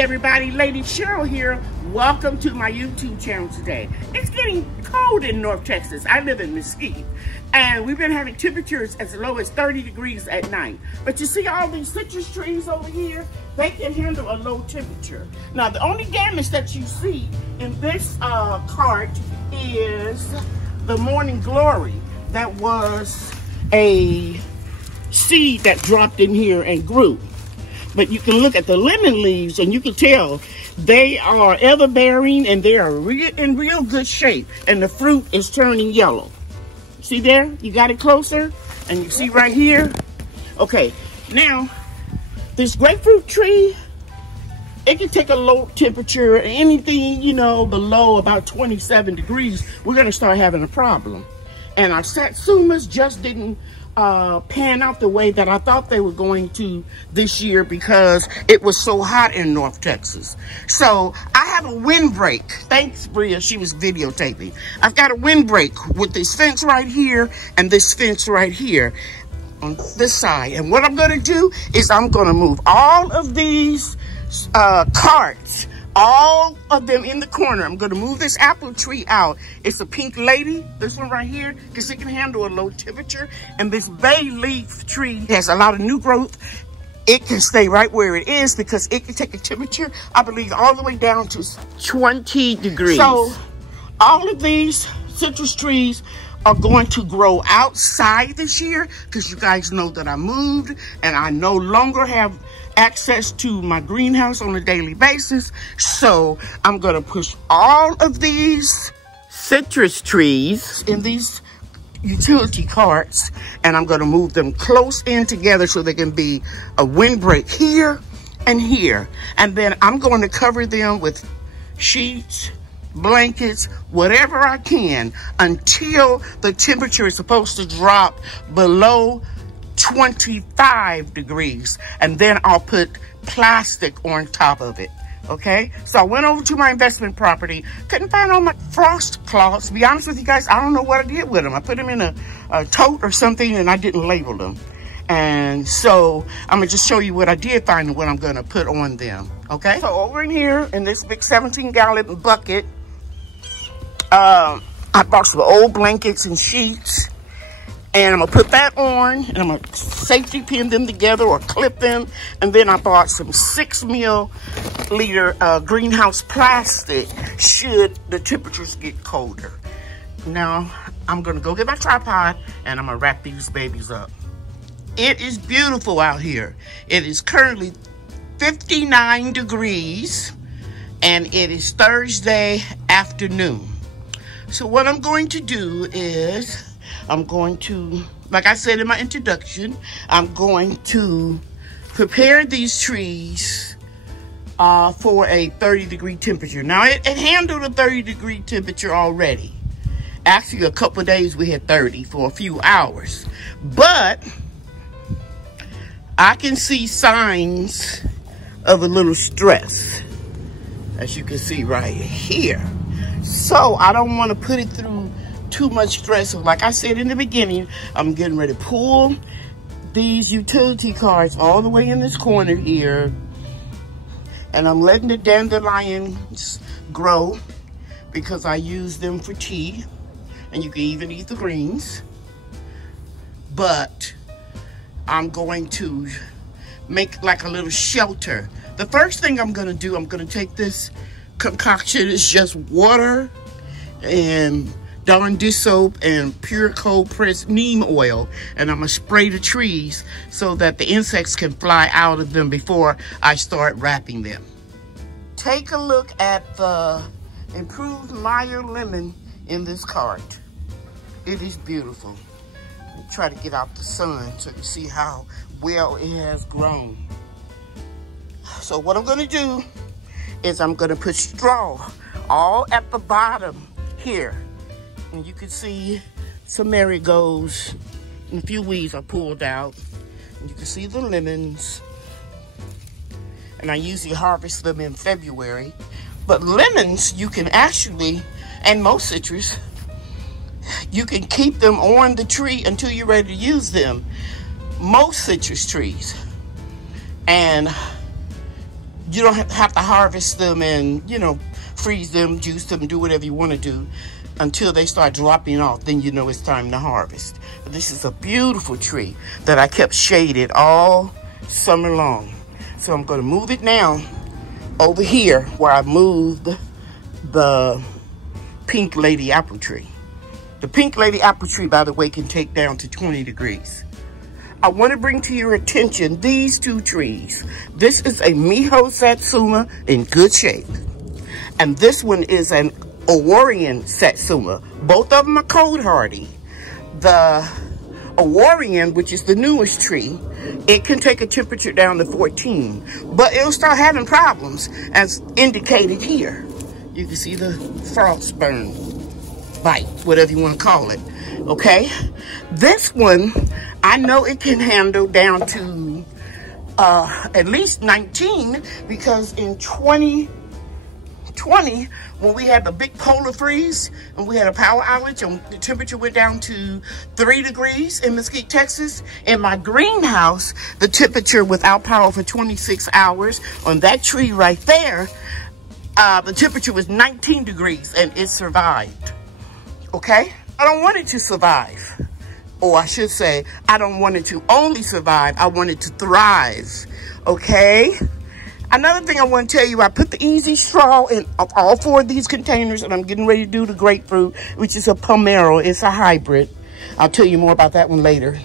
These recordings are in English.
everybody, Lady Cheryl here. Welcome to my YouTube channel today. It's getting cold in North Texas. I live in Mesquite, and we've been having temperatures as low as 30 degrees at night. But you see all these citrus trees over here? They can handle a low temperature. Now, the only damage that you see in this cart is the morning glory. That was a seed that dropped in here and grew. But you can look at the lemon leaves and you can tell they are ever bearing and they are in real good shape. And the fruit is turning yellow. See there? You got it closer? And you see right here? Okay, now this grapefruit tree, it can take a low temperature, anything, you know, below about 27 degrees, we're gonna start having a problem. And our satsumas just didn't pan out the way that I thought they were going to this year because it was so hot in North Texas. So I have a windbreak. Thanks, Bria, she was videotaping. I've got a windbreak with this fence right here and this fence right here on this side. And what I'm gonna do is I'm gonna move all of these carts, all of them in the corner. I'm gonna move this apple tree out. It's a pink lady, this one right here, because it can handle a low temperature. And this bay leaf tree has a lot of new growth. It can stay right where it is because it can take a temperature, I believe, all the way down to 20 degrees. So all of these citrus trees are going to grow outside this year because you guys know that I moved and I no longer have access to my greenhouse on a daily basis. So I'm gonna push all of these citrus trees in these utility carts and I'm gonna move them close in together so they can be a windbreak here and here. And then I'm going to cover them with sheets, blankets, whatever I can until the temperature is supposed to drop below 25 degrees, and then I'll put plastic on top of it. Okay, so I went over to my investment property, couldn't find all my frost cloths. To be honest with you guys, I don't know what I did with them. I put them in a tote or something and I didn't label them. And so I'm gonna just show you what I did find and what I'm gonna put on them. Okay, so over in here in this big 17-gallon bucket, I bought some old blankets and sheets. And I'm gonna put that on and I'm gonna safety pin them together or clip them. And then I bought some 6 milliliter greenhouse plastic should the temperatures get colder. Now, I'm gonna go get my tripod and I'm gonna wrap these babies up. It is beautiful out here. It is currently 59 degrees and it is Thursday afternoon. So what I'm going to do is I'm going to, like I said in my introduction, I'm going to prepare these trees for a 30-degree temperature. Now, it handled a 30-degree temperature already. Actually, a couple of days we had 30 for a few hours. But I can see signs of a little stress, as you can see right here. So I don't want to put it through too much stress. So like I said in the beginning, I'm getting ready to pull these utility carts all the way in this corner here. And I'm letting the dandelions grow because I use them for tea. And you can even eat the greens. But I'm going to make like a little shelter. The first thing I'm gonna do, I'm gonna take this concoction. It's just water and Dawn dish soap and pure cold pressed neem oil, and I'm gonna spray the trees so that the insects can fly out of them before I start wrapping them. Take a look at the improved Meyer lemon in this cart. It is beautiful. Try to get out the sun so you see how well it has grown. So what I'm gonna do is I'm gonna put straw all at the bottom here. And you can see some marigolds and a few weeds are pulled out. And you can see the lemons. And I usually harvest them in February. But lemons, you can actually, and most citrus, you can keep them on the tree until you're ready to use them. Most citrus trees. And you don't have to harvest them and, you know, freeze them, juice them, do whatever you want to do until they start dropping off. Then you know it's time to harvest. But this is a beautiful tree that I kept shaded all summer long. So I'm going to move it now over here where I moved the pink lady apple tree. The pink lady apple tree, by the way, can take down to 20 degrees. I want to bring to your attention these two trees. This is a Miho Satsuma in good shape. And this one is an Awarian Satsuma. Both of them are cold hardy. The Awarian, which is the newest tree, it can take a temperature down to 14, but it'll start having problems as indicated here. You can see the frost burn, bite, whatever you want to call it, okay? This one, I know it can handle down to at least 19 because in 2020, when we had the big polar freeze and we had a power outage and the temperature went down to 3 degrees in Mesquite, Texas, in my greenhouse, the temperature without power for 26 hours on that tree right there, the temperature was 19 degrees and it survived, okay? I don't want it to survive. Or I should say, I don't want it to only survive, I want it to thrive, okay? Another thing I want to tell you, I put the easy straw in all 4 of these containers, and I'm getting ready to do the grapefruit, which is a Pomero. It's a hybrid. I'll tell you more about that one later.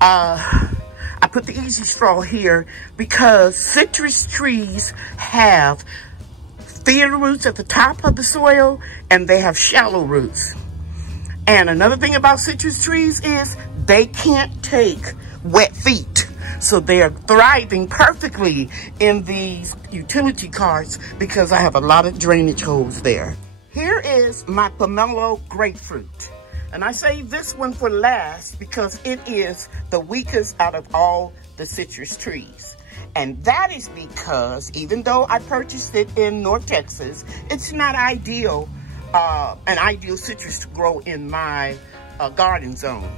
I put the easy straw here because citrus trees have theater roots at the top of the soil, and they have shallow roots. And another thing about citrus trees is they can't take wet feet. So they are thriving perfectly in these utility carts because I have a lot of drainage holes there. Here is my pomelo grapefruit. And I saved this one for last because it is the weakest out of all the citrus trees. And that is because even though I purchased it in North Texas, it's not ideal, an ideal citrus to grow in my garden zone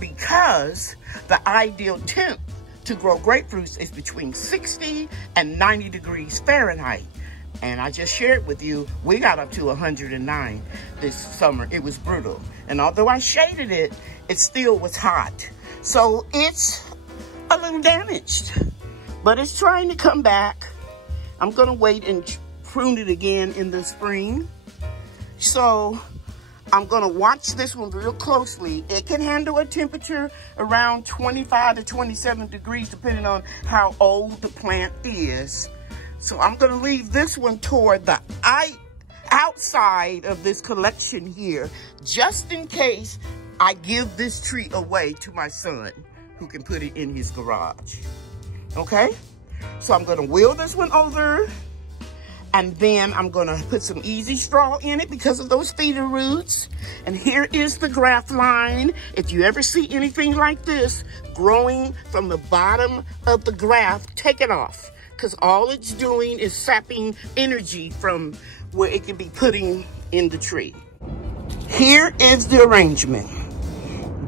because the ideal temp to grow grapefruits is between 60 and 90 degrees Fahrenheit. And I just shared with you, we got up to 109 this summer. It was brutal. And although I shaded it, it still was hot. So it's a little damaged, but it's trying to come back. I'm gonna wait and prune it again in the spring. So I'm gonna watch this one real closely. It can handle a temperature around 25 to 27 degrees, depending on how old the plant is. So I'm gonna leave this one toward the outside of this collection here, just in case I give this tree away to my son, who can put it in his garage, okay? So I'm gonna wheel this one over, and then I'm gonna put some easy straw in it because of those feeder roots. And here is the graft line. If you ever see anything like this growing from the bottom of the graft, take it off, because all it's doing is sapping energy from where it can be putting in the tree. Here is the arrangement.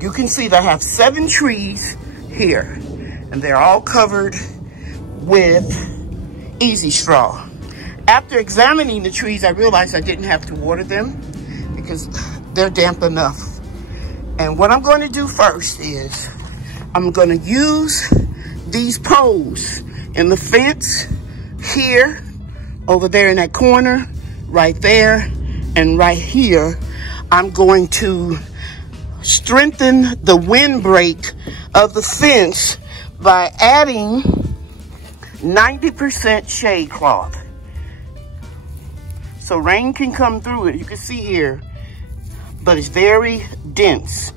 You can see that I have 7 trees here, and they're all covered with easy straw. After examining the trees, I realized I didn't have to water them because they're damp enough. And what I'm going to do first is I'm going to use these poles in the fence here, over there in that corner, right there, and right here. I'm going to strengthen the windbreak of the fence by adding 90% shade cloth. So rain can come through it. You can see here, but it's very dense.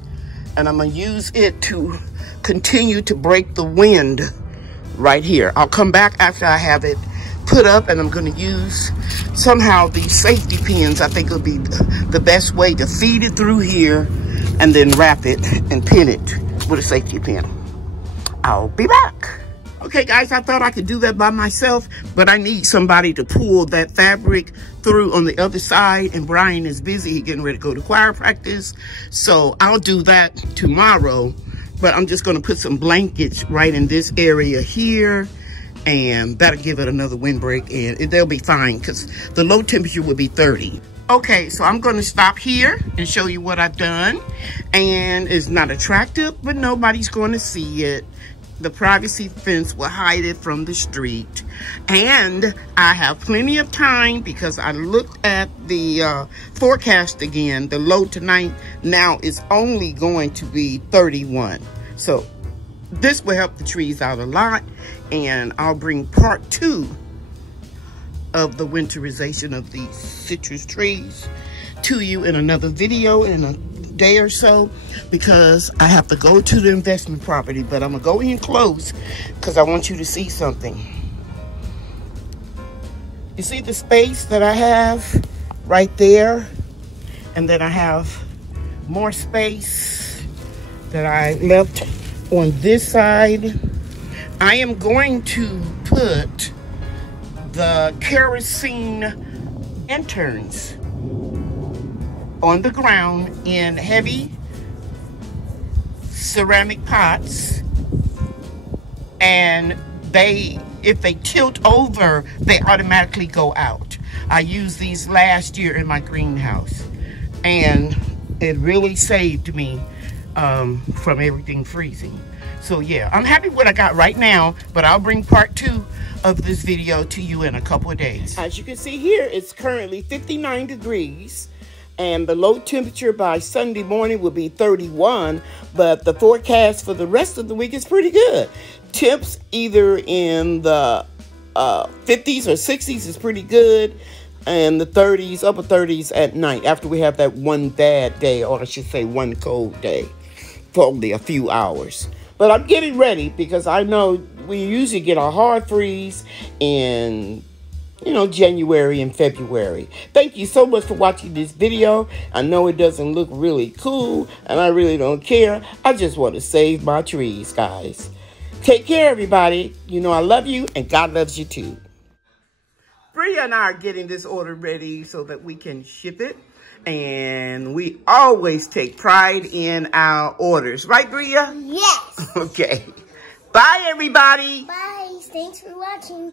And I'm gonna use it to continue to break the wind right here. I'll come back after I have it put up, and I'm gonna use somehow these safety pins. I think it'll be the best way to feed it through here and then wrap it and pin it with a safety pin. I'll be back. Okay guys, I thought I could do that by myself, but I need somebody to pull that fabric through on the other side, and Brian is busy. He's getting ready to go to choir practice. So I'll do that tomorrow, but I'm just gonna put some blankets right in this area here and that'll give it another windbreak, and they'll be fine because the low temperature will be 30. Okay, so I'm going to stop here and show you what I've done. And it's not attractive, but nobody's going to see it. The privacy fence will hide it from the street. And I have plenty of time because I looked at the forecast again. The low tonight now is only going to be 31. So this will help the trees out a lot. And I'll bring part 2 of the winterization of these citrus trees to you in another video in a day or so, because I have to go to the investment property, but I'm gonna go in close because I want you to see something. You see the space that I have right there, and then I have more space that I left on this side. I am going to put the kerosene lanterns on the ground in heavy ceramic pots, and if they tilt over, they automatically go out. I used these last year in my greenhouse, and it really saved me from everything freezing. So yeah, I'm happy with what I got right now, but I'll bring part 2 of this video to you in a couple of days. As you can see here, it's currently 59 degrees, and the low temperature by Sunday morning will be 31, but the forecast for the rest of the week is pretty good. Temps either in the 50s or 60s is pretty good, and the 30s, upper 30s at night after we have that one bad day, or I should say one cold day for only a few hours. But I'm getting ready because I know we usually get a hard freeze in, January and February. Thank you so much for watching this video. I know it doesn't look really cool, and I really don't care. I just want to save my trees, guys. Take care, everybody. You know I love you, and God loves you too. Bria and I are getting this order ready so that we can ship it. And we always take pride in our orders. Right, Bria? Yes. Okay. Bye, everybody. Bye. Thanks for watching.